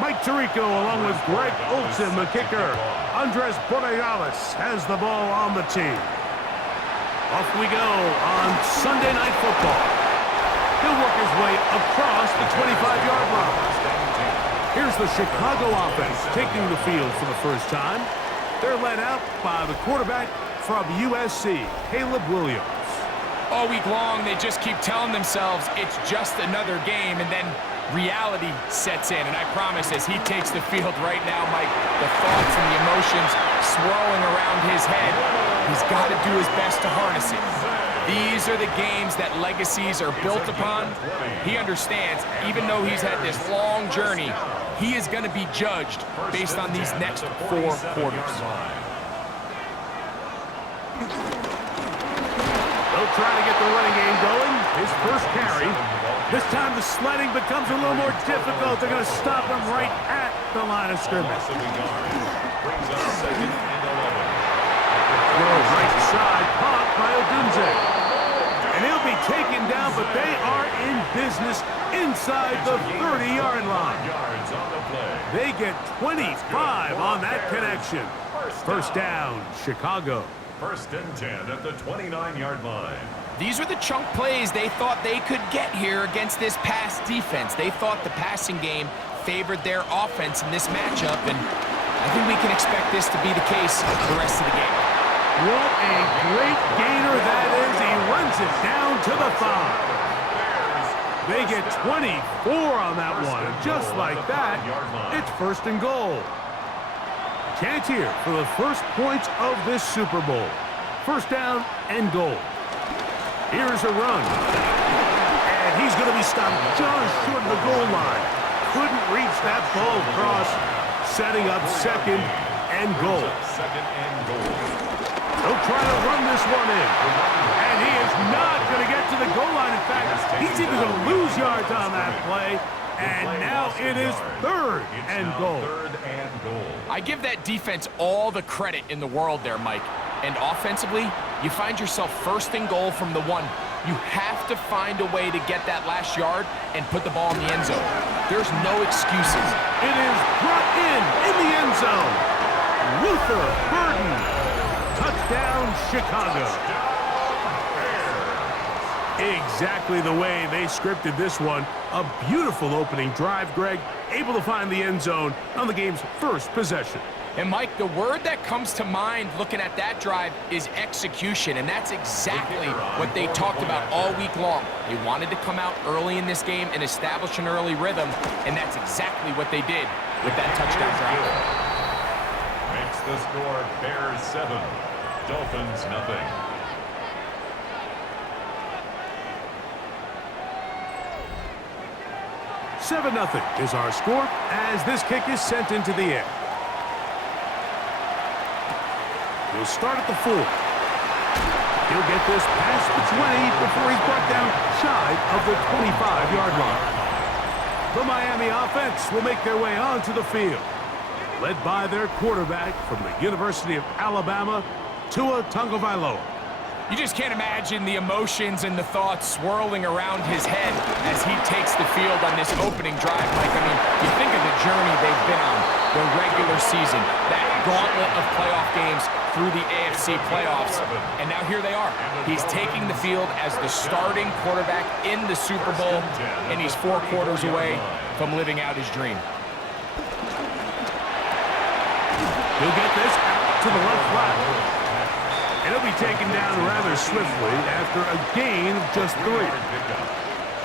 Mike Tirico along with Greg Olson, the kicker. Andres Borregales has the ball on the tee. Off we go on Sunday Night Football. He'll work his way across the 25-yard line. Here's the Chicago offense taking the field for the first time. They're led out by the quarterback from USC, Caleb Williams. All week long, they just keep telling themselves it's just another game, and then reality sets in. And I promise, as he takes the field right now, Mike, the thoughts and the emotions swirling around his head, he's got to do his best to harness it. These are the games that legacies are built upon. He understands, even though he's had this long journey, he is going to be judged based on these next 4 quarters. They'll try to get the running game going. His first carry. This time the sledding becomes a little more difficult. They're going to stop him right at the line of scrimmage. Right side, pop by Odunze. And he'll be taken down, but they are in business inside the 30-yard line. They get 25 on that connection. First down, Chicago. First and 10 at the 29-yard line. These are the chunk plays they thought they could get here against this pass defense. They thought the passing game favored their offense in this matchup, and I think we can expect this to be the case the rest of the game. What a great gainer that is. He runs it down to the 5. They get 24 on that one. And just like that, it's first and goal. Chance here for the first points of this Super Bowl. First down and goal. Here's a run. And he's going to be stopped just short of the goal line. Couldn't reach that ball across. Setting up second and goal. He'll try to run this one in. And he is not going to get to the goal line. In fact, he's even going to lose yards on that play. And now it is third and goal. I give that defense all the credit in the world there, Mike. And offensively, you find yourself first and goal from the 1. You have to find a way to get that last yard and put the ball in the end zone. There's no excuses. It is brought in the end zone. Luther Burden. Touchdown, Chicago. Exactly the way they scripted this one. A beautiful opening drive, Greg. Able to find the end zone on the game's first possession. And, Mike, the word that comes to mind looking at that drive is execution, and that's exactly what they talked about all week long. They wanted to come out early in this game and establish an early rhythm, and that's exactly what they did with that touchdown drive. Makes the score Bears 7, Dolphins nothing. $7-0 is our score as this kick is sent into the air. He'll start at the 4. He'll get this past the 20 before he's brought down shy of the 25-yard line. The Miami offense will make their way onto the field, led by their quarterback from the University of Alabama, Tua Tagovailoa. You just can't imagine the emotions and the thoughts swirling around his head as he takes the field on this opening drive, Mike. I mean, you think of the journey they've been on, the regular season, that gauntlet of playoff games through the AFC playoffs, and now here they are. He's taking the field as the starting quarterback in the Super Bowl, and he's 4 quarters away from living out his dream. He'll get this out to the left flat. And he'll be taken down rather swiftly after a gain of just 3.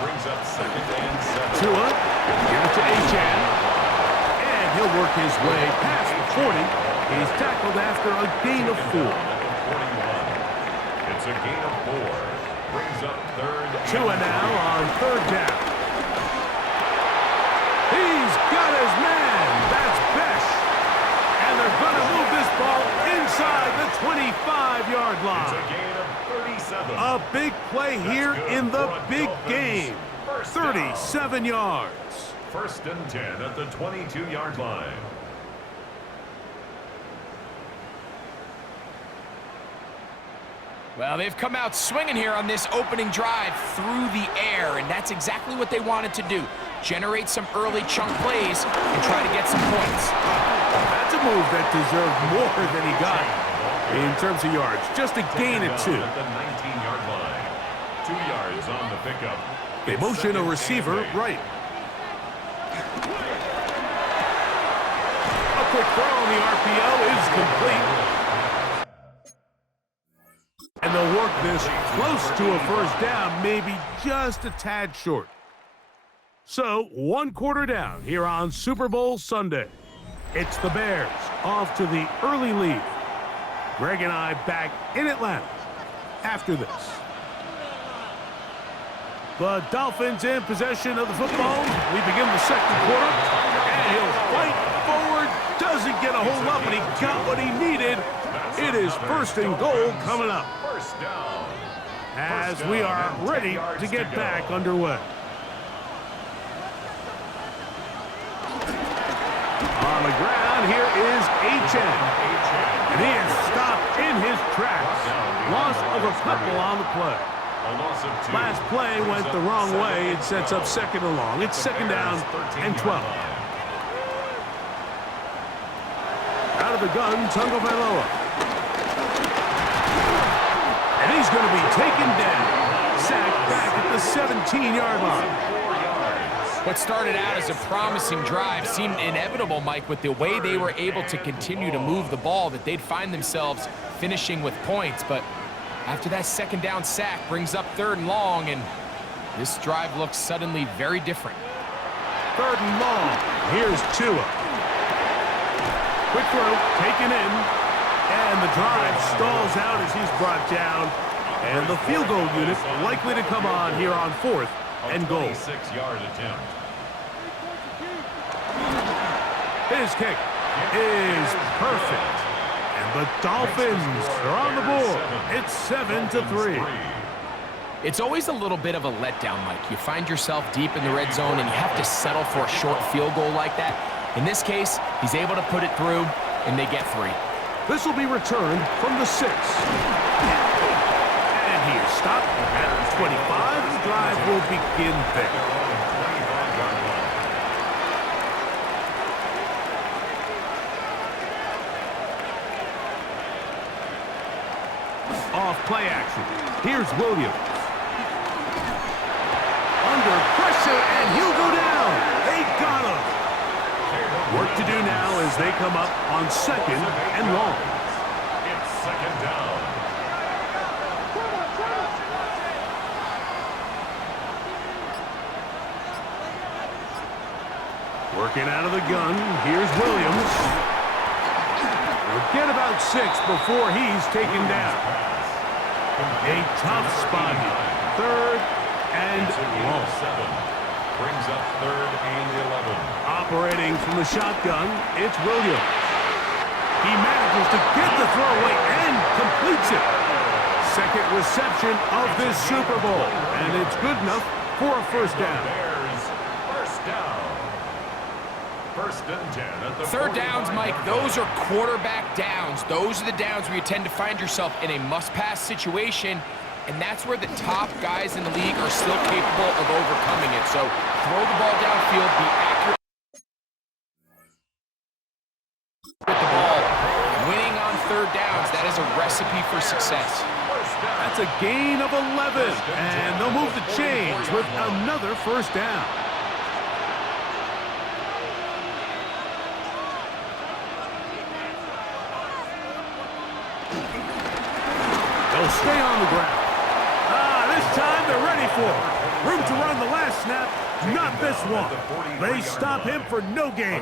Brings up 2nd and 7. Tua, give it to Achan. And he'll work his way past the 40. He's tackled after a gain of 4. It's a gain of 4. Brings up 3rd. Tua now on 3rd down. He's got his man. That's Besh. And they're going to move this ball inside the 25-yard line. It's a gain of 37. A big play here in the big game. First down. 37 yards. 1st and 10 at the 22-yard line. Well, they've come out swinging here on this opening drive through the air, and that's exactly what they wanted to do. Generate some early chunk plays and try to get some points. That's a move that deserved more than he got in terms of yards. Just a gain of 2. At the 19-yard line. 2 yards on the pickup. They motion a receiver right. A quick throw on the RPO is complete. And they'll work this close to a first down, maybe just a tad short. So, 1 quarter down here on Super Bowl Sunday. It's the Bears off to the early lead. Greg and I back in Atlanta after this. The Dolphins in possession of the football. We begin the 2nd quarter. And he'll fight forward. Doesn't get a hold up, but he got what he needed. It is 1st and goal coming up. First down. As we are ready to get back underway. On the ground, here is Achan. And he is stopped in his tracks. Loss of a couple on the play. Last play went the wrong way. It sets up 2nd and long. It's 2nd down and 12. Out of the gun, Tagovailoa. And he's going to be taken down. Sacked back at the 17-yard line. What started out as a promising drive seemed inevitable, Mike, with the way they were able to continue to move the ball, that they'd find themselves finishing with points. But after that 2nd down sack brings up 3rd and long, and this drive looks suddenly very different. 3rd and long. Here's Tua. Quick throw, taken in. And the drive stalls out as he's brought down. And the field goal unit likely to come on here on 4th and goal. 26-yard attempt. His kick is perfect. And the Dolphins are on the board. It's 7-3. It's always a little bit of a letdown, Mike. You find yourself deep in the red zone and you have to settle for a short field goal like that. In this case, he's able to put it through, and they get 3. This will be returned from the 6. And he is stopped at the 25. The drive will begin there. Off play action. Here's Williams. Under pressure, and he'll go down. They got him. Work to do now as they come up on 2nd and long. It's 2nd down. Working out of the gun. Here's Williams. We'll get about 6 before he's taken down. A tough spot here. 3rd and long. 7. Brings up 3rd and 11. Operating from the shotgun, it's Williams. He manages to get the throw away and completes it. 2nd reception of this Super Bowl, and it's good enough for a 1st down. Bears, 1st down. 1st and 10 at the 3rd downs, 49 Mike, yard those line. are quarterback downs. Those are the downs where you tend to find yourself in a must-pass situation, and that's where the top guys in the league are still capable of overcoming it. So throw the ball downfield, be accurate with the ball. Winning on 3rd downs, that is a recipe for success. That's a gain of 11, and they'll move the chains with another 1st down. They'll stay on the ground. This time they're ready for it. Room to run the last snap. Not this one. They stop him for no gain.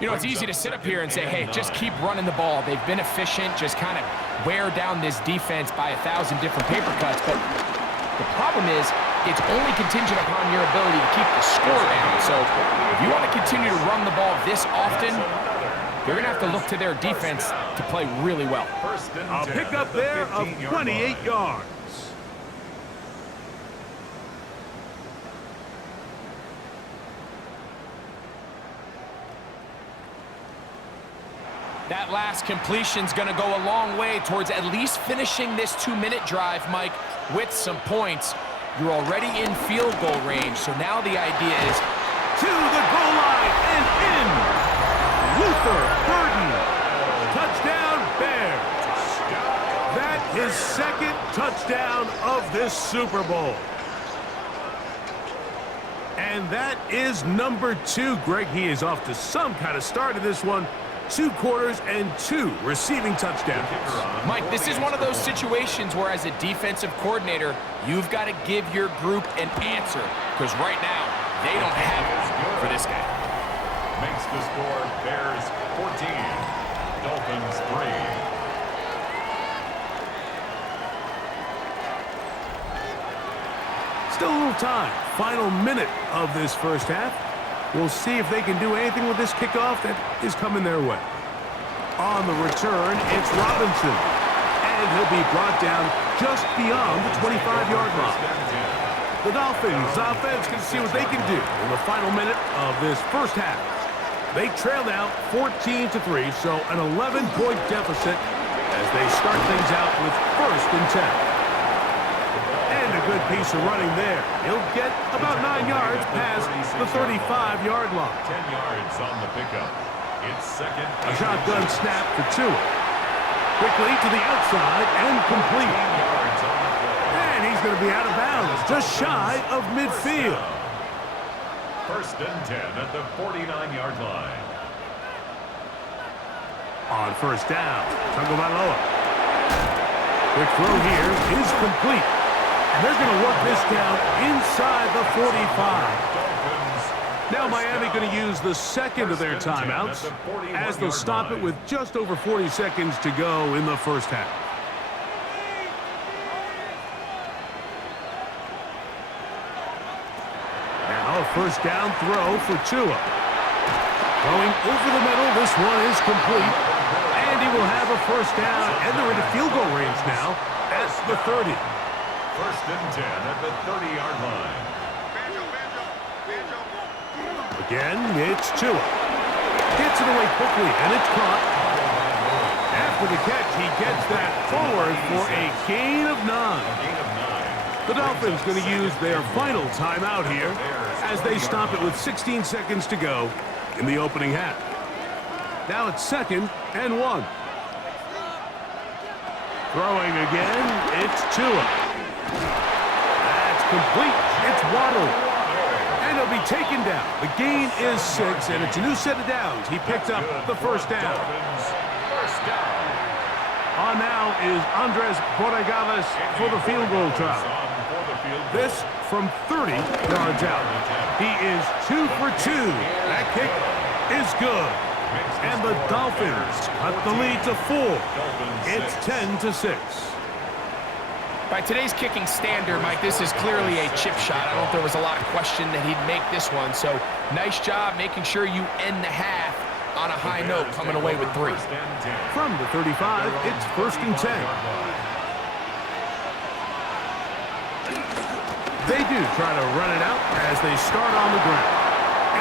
You know, it's easy to sit up here and say, hey, just keep running the ball. They've been efficient, just kind of wear down this defense by 1,000 different paper cuts. But the problem is, it's only contingent upon your ability to keep the score down. So if you want to continue to run the ball this often, you're going to have to look to their defense to play really well. A pickup there of 28 yards. That last completion's going to go a long way towards at least finishing this 2-minute drive, Mike, with some points. You're already in field goal range, so now the idea is to the goal line and in. Luther Burden. Touchdown, Bears. That is second touchdown of this Super Bowl. And that is number 2. Greg, he is off to some kind of start in this one. 2 quarters and 2 receiving touchdowns. Mike, this is one of those situations where as a defensive coordinator, you've got to give your group an answer. Because right now, they don't have it for this guy. Makes the score Bears 14, Dolphins 3. Still a little time. Final minute of this first half. We'll see if they can do anything with this kickoff that is coming their way. On the return, it's Robinson. And he'll be brought down just beyond the 25-yard line. The Dolphins offense can see what they can do in the final minute of this first half. They trail now 14-3, so an 11-point deficit as they start things out with 1st and 10. And a good piece of running there. He'll get about 9 yards past the 35-yard line. 10 yards on the pickup. It's second. A shotgun snap for Tua. Quickly to the outside and complete. And he's going to be out of bounds, just shy of midfield. 1st and 10 at the 49-yard line. On 1st down, Tagovailoa. Quick throw here is complete. And they're going to work this down inside the 45. Now Miami going to use the second of their timeouts as they'll stop it with just over 40 seconds to go in the first half. Now a 1st down throw for Tua. Going over the middle, this one is complete. And he will have a 1st down, and they're into field goal range now at the 30. 1st and 10 at the 30-yard line. Again, it's Tua. Gets it away quickly, and it's caught. After the catch, he gets that forward for a gain of 9. The Dolphins going to use their final timeout here as they stop it with 16 seconds to go in the opening half. Now it's 2nd and 1. Throwing again, it's Tua. That's complete. It's Waddle. And he'll be taken down. The gain is 6, and it's a new set of downs. He picked up the 1st down. On now is Andres Borregales for the field goal try. This from 30 yards out. He is 2 for 2. That kick is good. And the Dolphins cut the lead to 4. It's 10-6. By today's kicking standard, Mike, this is clearly a chip shot. I don't know if there was a lot of question that he'd make this one. So nice job making sure you end the half on a high note, coming away with 3. From the 35, it's 1st and 10. They do try to run it out as they start on the ground.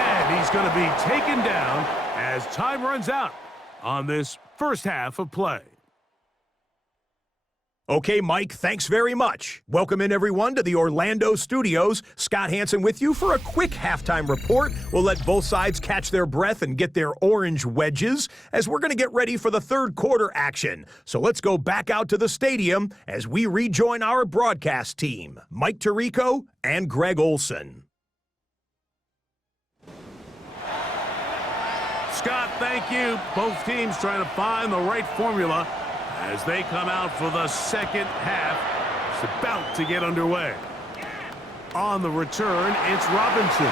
And he's going to be taken down as time runs out on this first half of play. Okay, Mike, thanks very much. Welcome in, everyone, to the Orlando studios. Scott Hansen with you for a quick halftime report. We'll let both sides catch their breath and get their orange wedges as we're going to get ready for the 3rd quarter action. So let's go back out to the stadium as we rejoin our broadcast team, Mike Tirico and Greg Olson. Scott, thank you. Both teams trying to find the right formula As they come out for the second half, it's about to get underway. On the return, it's Robinson.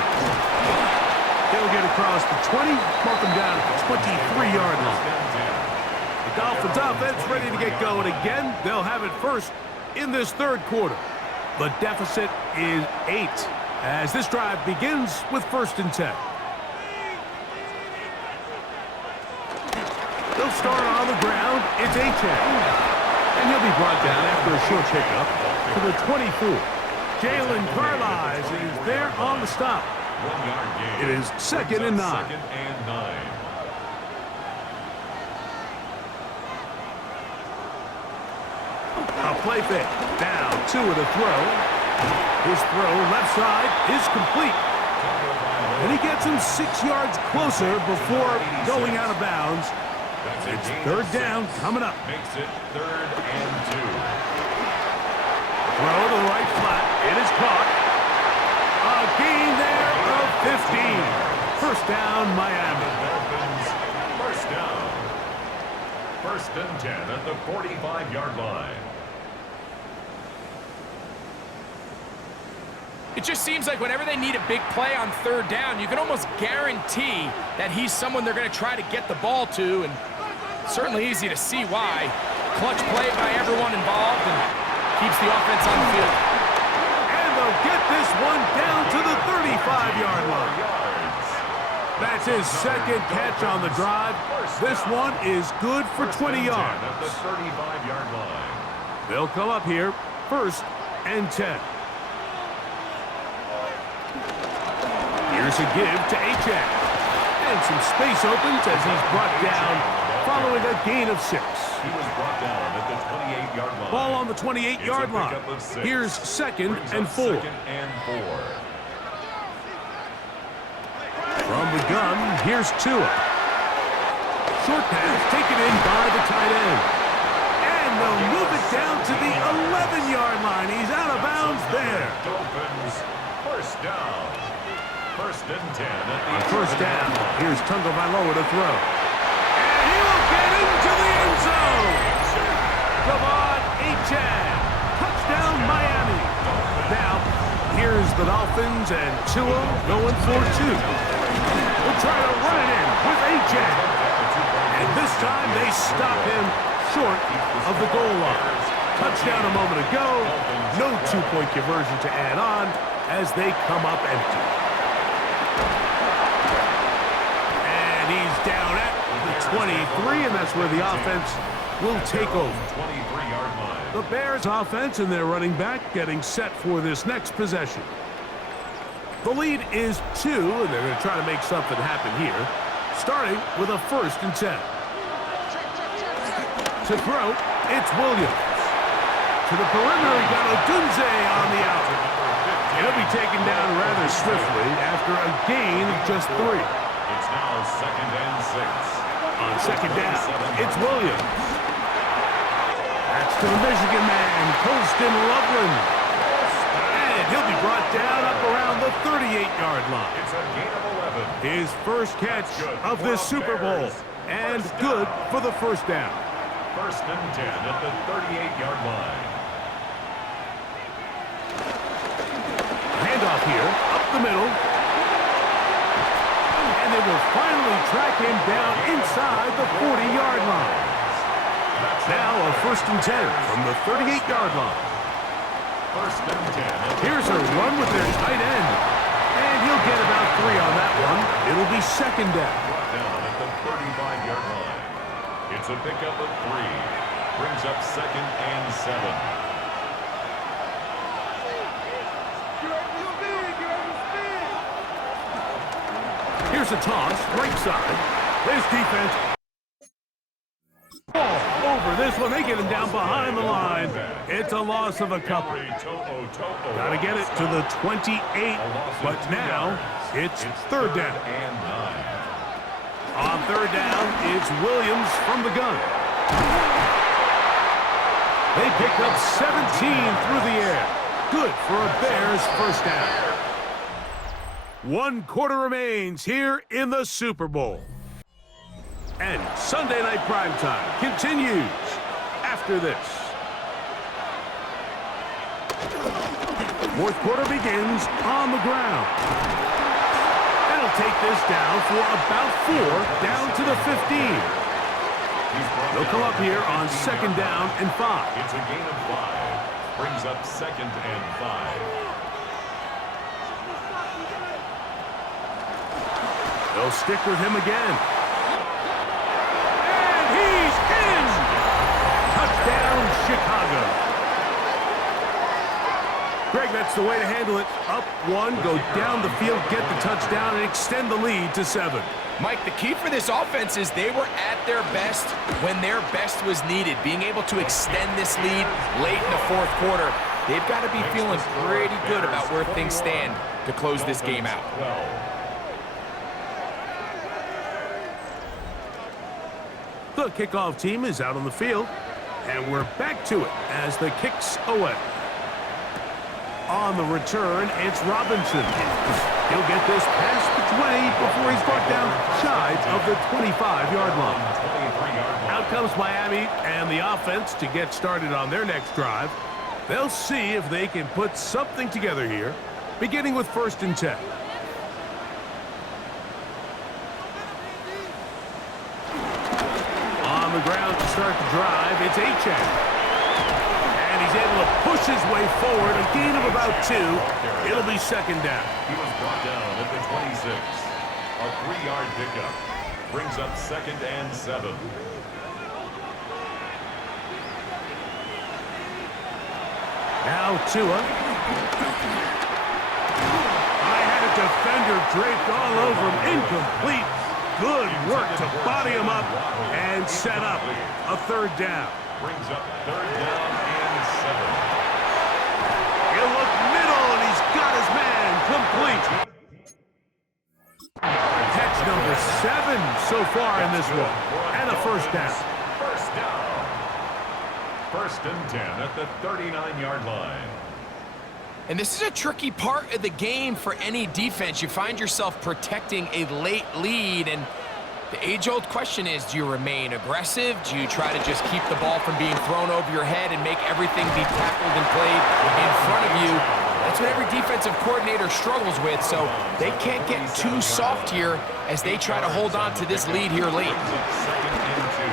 He'll get across the 20, mark him down at the 23-yard line. The Dolphins offense ready to get going again. They'll have it first in this third quarter. The deficit is 8 as this drive begins with 1st and 10. They'll start on the ground. It's Achane. And he'll be brought down after a short pickup to the 24. Jalen Carlisle is there on the stop. 1 yard gain. It is 2nd and 9. 2nd and 9. A play fake. Down 2 with a throw. His throw left side is complete. And he gets him 6 yards closer before going out of bounds. It's 3rd down coming up. Makes it 3rd and 2. Throw to the right flat. It is caught. A gain there of 15. 1st down, Miami. Dolphins, 1st down. 1st and 10 at the 45-yard line. It just seems like whenever they need a big play on 3rd down, you can almost guarantee that he's someone they're going to try to get the ball to, and certainly easy to see why. Clutch play by everyone involved and keeps the offense on the field. And they'll get this one down to the 35-yard line. That's his 2nd catch on the drive. This one is good for 20 yards. At the 35-yard line. They'll come up here, 1st and 10. Here's a give to Achane. And some space opens as he's brought down following a gain of 6. He was brought down at the 28-yard line. Ball on the 28-yard line. Here's 2nd and 4. 2nd and 4. From the gun, here's Tua. Short pass taken in by the tight end. And they'll move it down to the 11-yard line. He's out of bounds there. Dolphins, 1st down. 1st and 10 at the On 1st down, here's Tagovailoa to throw. And he will get into the end zone. Devon Achane. Touchdown, Miami. Now, here's the Dolphins and Tua going for 2. We'll try to run it in with Achane. And this time they stop him short of the goal line. Touchdown a moment ago. No 2-point conversion to add on as they come up empty. And he's down at the 23, and that's where the offense will take over. 23-yard line. The Bears offense and their running back getting set for this next possession. The lead is 2, and they're going to try to make something happen here, starting with a 1st and 10. To throw, it's Williams. To the perimeter, he got Odunze on the out. He'll be taken down rather swiftly after a gain of just 3. It's now 2nd and 6. On 2nd down, it's Williams. That's to the Michigan man, Colston Loveland. And he'll be brought down up around the 38-yard line. It's a gain of 11. His first catch of this Super Bowl. And good for the 1st down. 1st and 10 at the 38-yard line. Handoff here, up the middle. And they will finally track him down inside the 40-yard line. Now a 1st and 10 from the 38-yard line. 1st and 10. Here's a run with their tight end. And he'll get about 3 on that one. It'll be 2nd down. Brought down at the 35-yard line. It's a pickup of 3. Brings up 2nd and 7. Here's a toss, right side. This defense. Oh, over this one. They get him down behind the line. It's a loss of a couple. Got to get it to the 28, but now it's 3rd down. And 9. On 3rd down, it's Williams from the gun. They pick up 17 through the air. Good for a Bears 1st down. 1 quarter remains here in the Super Bowl. And Sunday Night Primetime continues after this. Fourth quarter begins on the ground. They'll take this down for about 4, down to the 15. They'll come up here on second down and 5. It's a gain of 5. Brings up second and 5. They'll stick with him again. And he's in! Touchdown, Chicago. Greg, that's the way to handle it. Up 1, go down the field, get the touchdown, and extend the lead to 7. Mike, the key for this offense is they were at their best when their best was needed. Being able to extend this lead late in the fourth quarter, they've got to be feeling pretty good about where things stand to close this game out. The kickoff team is out on the field, and we're back to it as the kick's away. On the return, it's Robinson. He'll get this past the 20 before he's brought down shy of the 25-yard line. Out comes Miami and the offense to get started on their next drive. They'll see if they can put something together here, beginning with 1st and 10. On the ground to start the drive, it's Achane. And he's able to push his way forward, a gain of about 2. It'll be second down. He was brought down at the 26. A 3-yard pickup. Brings up second and 7. Now Tua. I had a defender draped all over him. Incomplete. Good work to body him up and set up a 3rd down. Brings up 3rd down and 7. He'll look middle, and he's got his man complete. Catch number 7 so far in this one, and a 1st down. 1st down. 1st and 10 at the 39-yard line. And this is a tricky part of the game for any defense. You find yourself protecting a late lead, and the age-old question is, do you remain aggressive? Do you try to just keep the ball from being thrown over your head and make everything be tackled and played in front of you? That's what every defensive coordinator struggles with, so they can't get too soft here as they try to hold on to this lead here late. Second and 2.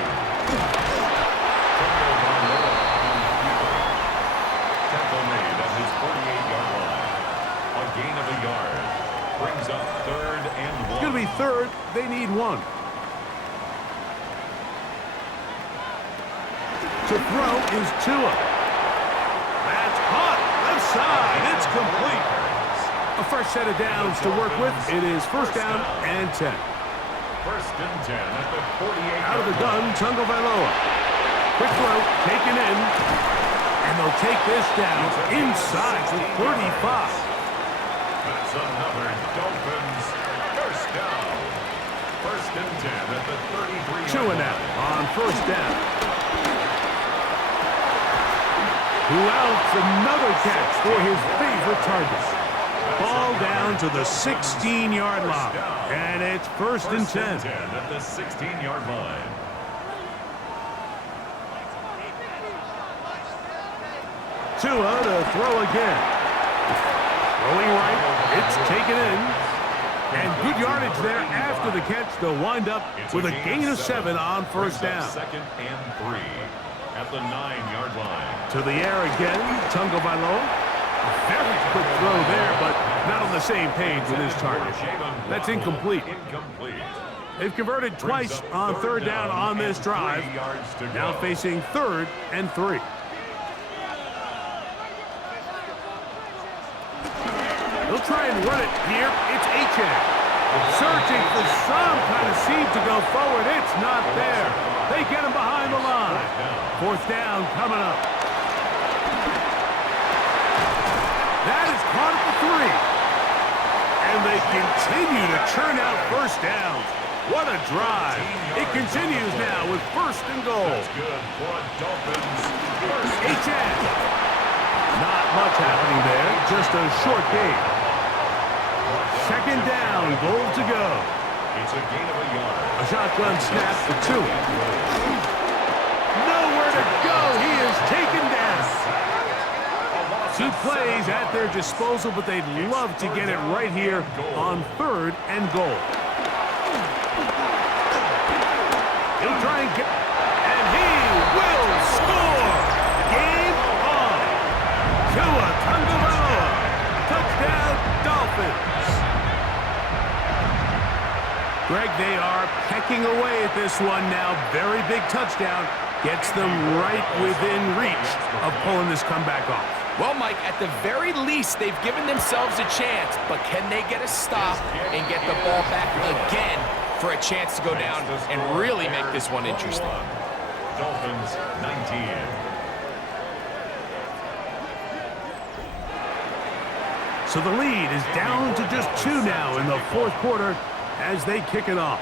Tackle made at his 48-yard line. A gain of a yard. Brings up 3rd and 1. It's going to be 3rd. They need 1. To throw is Tua. That's caught. Left side. It's complete. A fresh set of downs to work with. It is 1st down and 10. 1st and 10 at the 48. Out of the gun, Tungo Vailoa. Quick throw, taken in. And they'll take this down inside the 35. That's another Dolphins 1st down. 1st and 10 at the 33. Tua now on 1st down. Who else? Another catch for his favorite target. Ball down to the 16-yard line. And it's 1st and 10. At the 16-yard line. Tua to throw again. Throwing right. It's taken in. And good yardage there after the catch to wind up with a gain of 7 on 1st down. 2nd and 3 at the 9-yard line. To the air again, Tungo Vailoa. Very quick throw there, but not on the same page with his target. That's incomplete. They've converted twice on 3rd down on this drive. Now facing 3rd and 3. They'll try and run it here. It's Achane. Searching for some kind of seed to go forward. It's not there. They get him behind the line. 4th down coming up. That is caught at the 3. And they continue to churn out 1st downs. What a drive. It continues now with 1st and goal. That's good for Dolphins. Achane. Not much happening there. Just a short gain. 2nd down, goal to go. It's a gain of a yard. A shotgun snap for 2. Nowhere to go 2 plays at their disposal, but they'd love to get it right here on 3rd and goal. He'll try and get, and he will score! Game on! Tua Tagovailoa, touchdown Dolphins! Greg, they are pecking away at this one now. Very big touchdown. Gets them right within reach of pulling this comeback off. Well, Mike, at the very least, they've given themselves a chance, but can they get a stop and get the ball back again for a chance to go down and really make this one interesting? Dolphins 19. So the lead is down to just 2 now in the 4th quarter as they kick it off.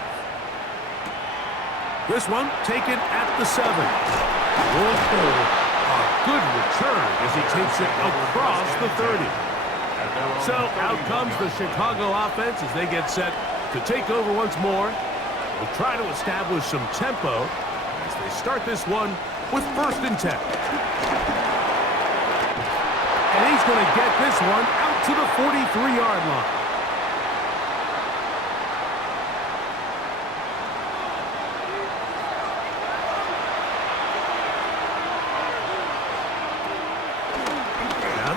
This one taken at the 7. A good return as he takes it across the 30. So out comes the Chicago offense as they get set to take over once more. They'll try to establish some tempo as they start this one with 1st and 10. And he's going to get this one out to the 43-yard line.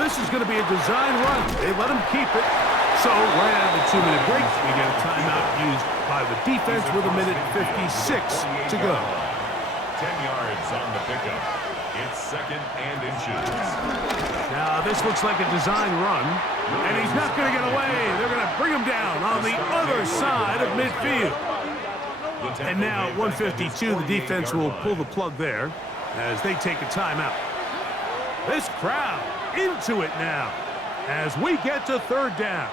This is going to be a design run. They let him keep it. So right out of the 2-minute break, we get a timeout used by the defense with 1:56 to go. 10 yards on the pickup. It's 2nd and inches. Now this looks like a design run, and he's not going to get away. They're going to bring him down on the other side of midfield. And now at 1:52, the defense will pull the plug there as they take a timeout. This crowd into it now as we get to 3rd down.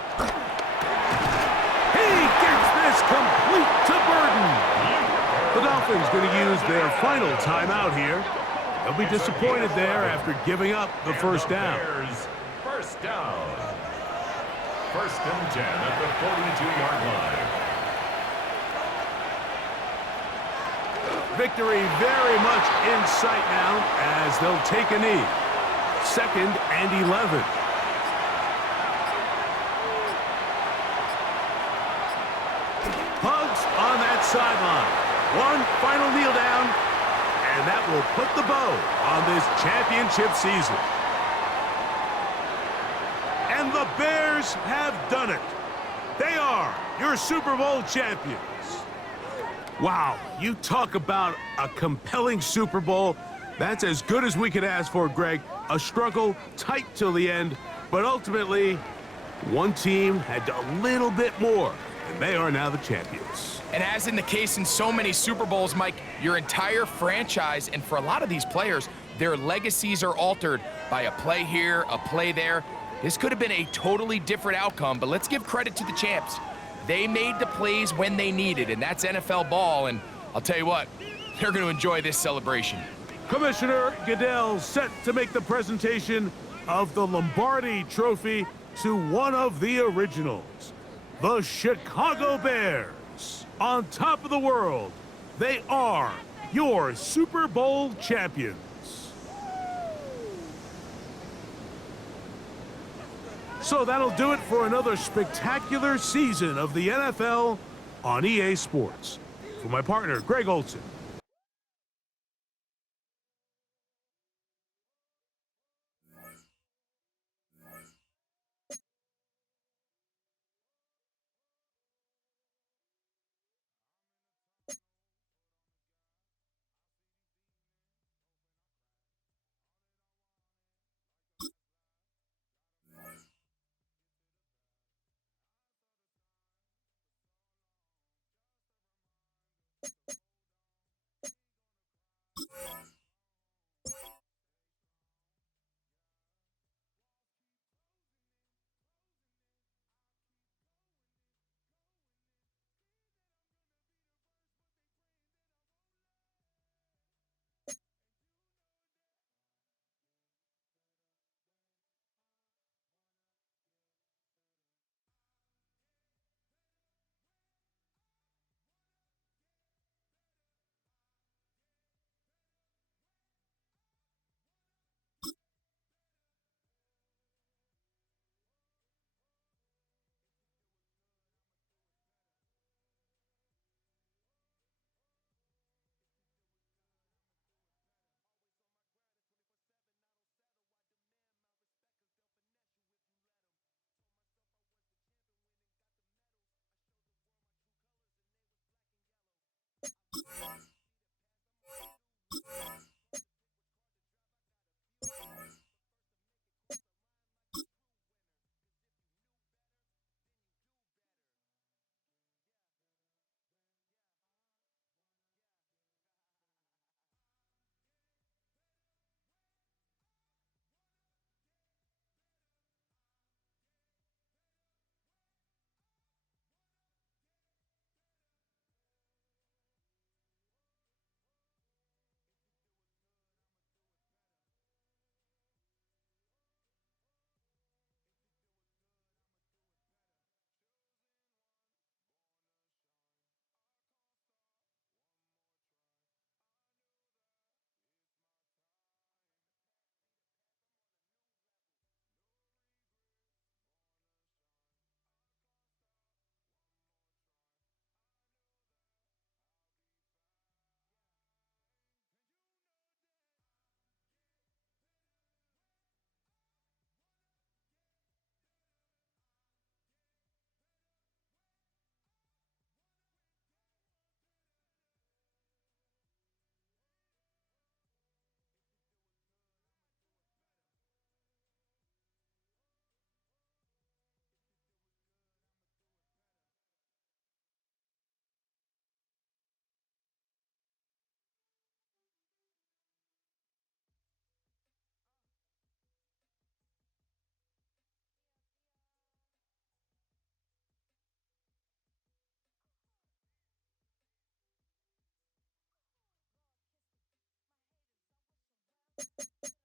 He gets this complete to Burton. The Dolphins going to use their final timeout here. They'll be disappointed there after giving up the 1st down. First down. 1st and 10 at the 42-yard line. Victory very much in sight now as they'll take a knee. 2nd and 11. Hugs on that sideline. One final kneel down, and that will put the bow on this championship season. And the Bears have done it. They are your Super Bowl champions. Wow, you talk about a compelling Super Bowl. That's as good as we could ask for, Greg. A struggle, tight till the end, but ultimately, one team had a little bit more, and they are now the champions. And as in the case in so many Super Bowls, Mike, your entire franchise, and for a lot of these players, their legacies are altered by a play here, a play there. This could have been a totally different outcome, but let's give credit to the champs. They made the plays when they needed, and that's NFL ball, and I'll tell you what, they're going to enjoy this celebration. Commissioner Goodell set to make the presentation of the Lombardi Trophy to one of the originals, the Chicago Bears. On top of the world, they are your Super Bowl champions. So that'll do it for another spectacular season of the NFL on EA Sports. For my partner, Greg Olson. Lord, kiss me. My haters, I wish them well.